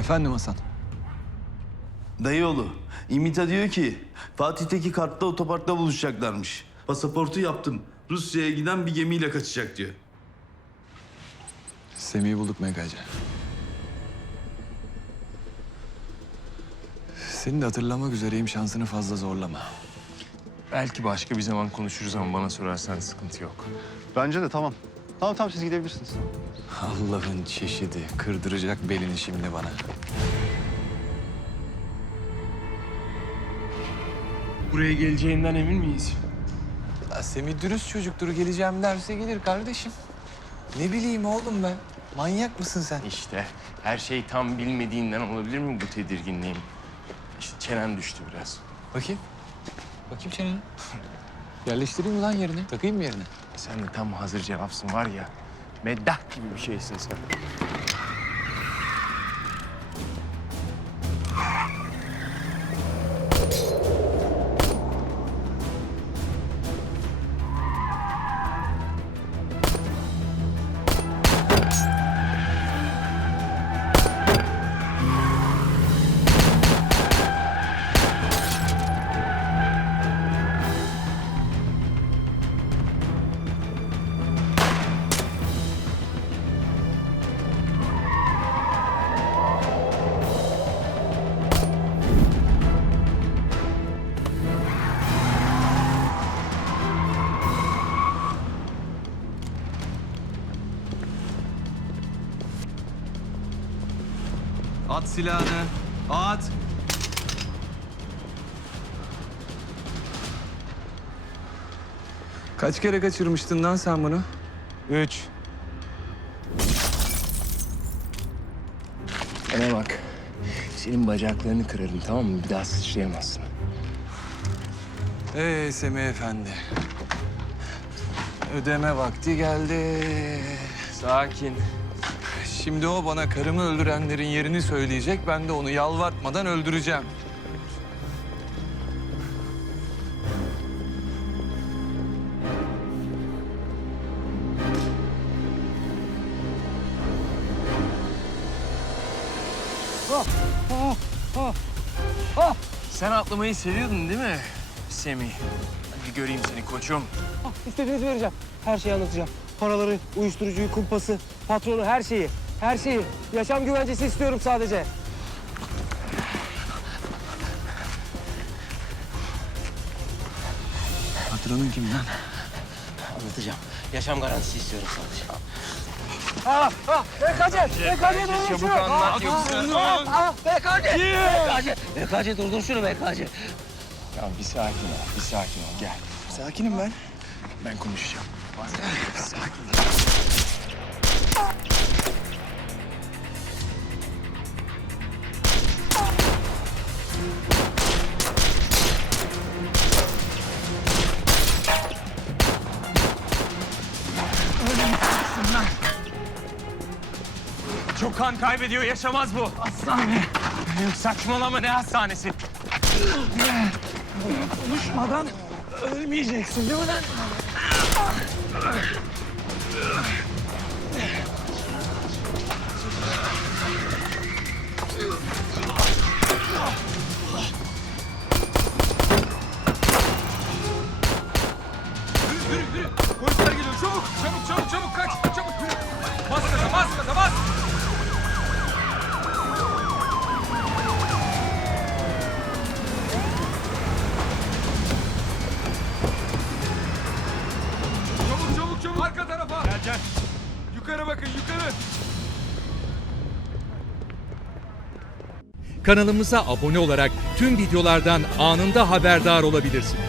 Efendim Hasan. Dayıoğlu, İmita diyor ki Fatih'teki kartta otoparkta buluşacaklarmış. Pasaportu yaptım. Rusya'ya giden bir gemiyle kaçacak diyor. Semih'i bulduk MKC. Seni de hatırlamak üzereyim şansını fazla zorlama. Belki başka bir zaman konuşuruz ama bana sorarsan sıkıntı yok. Bence de tamam. Tamam tamam siz gidebilirsiniz. Allah'ın çeşidi kırdıracak belini şimdi bana. Buraya geleceğinden emin miyiz? Ya Semih dürüst çocuktur geleceğim derse gelir kardeşim. Ne bileyim oğlum ben. Manyak mısın sen? İşte her şey tam bilmediğinden olabilir mi bu tedirginliğim? İşte çenem düştü biraz. Bakayım. Bakayım çeneni. Yerleştireyim mi lan yerine? Takayım mı yerine? Sen de tam hazır cevapsın var ya. Meddah gibi bir şeysin sen. At silahını. At. Kaç kere kaçırmıştın lan sen bunu? Üç. Bana bak. Senin bacaklarını kırarım tamam mı? Bir daha sıçrayamazsın. Ee Semih Efendi. Ödeme vakti geldi. Sakin. Şimdi o bana karımı öldürenlerin yerini söyleyecek. Ben de onu yalvartmadan öldüreceğim. Sen atlamayı seviyordun değil mi Semih? Hadi göreyim seni koçum. İstediğinizi vereceğim. Her şeyi anlatacağım. Paraları, uyuşturucuyu, kumpası, patronu, her şeyi. Her şeyi. Yaşam güvencesi istiyorum sadece. Patronun kim lan? Anlatacağım. Yaşam garantisi istiyorum sadece. Ah, ah, BKC, BKC durdur şunu. Çabuk anlat yoksa. Ah, ah, BKC, BKC, BKC durdur şunu BKC. Ya bir sakin ol, bir sakin ol. Gel. Sakinim ben. Ben konuşacağım. Sakin. Çok kan kaybediyor, yaşamaz bu. Hastane. Yok saçmalama ne hastanesi? Konuşmadan ölmeyeceksin değil mi lan? Polisler geliyor çabuk çabuk çabuk çabuk kaç Yukarı bakın yukarı. Kanalımıza abone olarak tüm videolardan anında haberdar olabilirsiniz.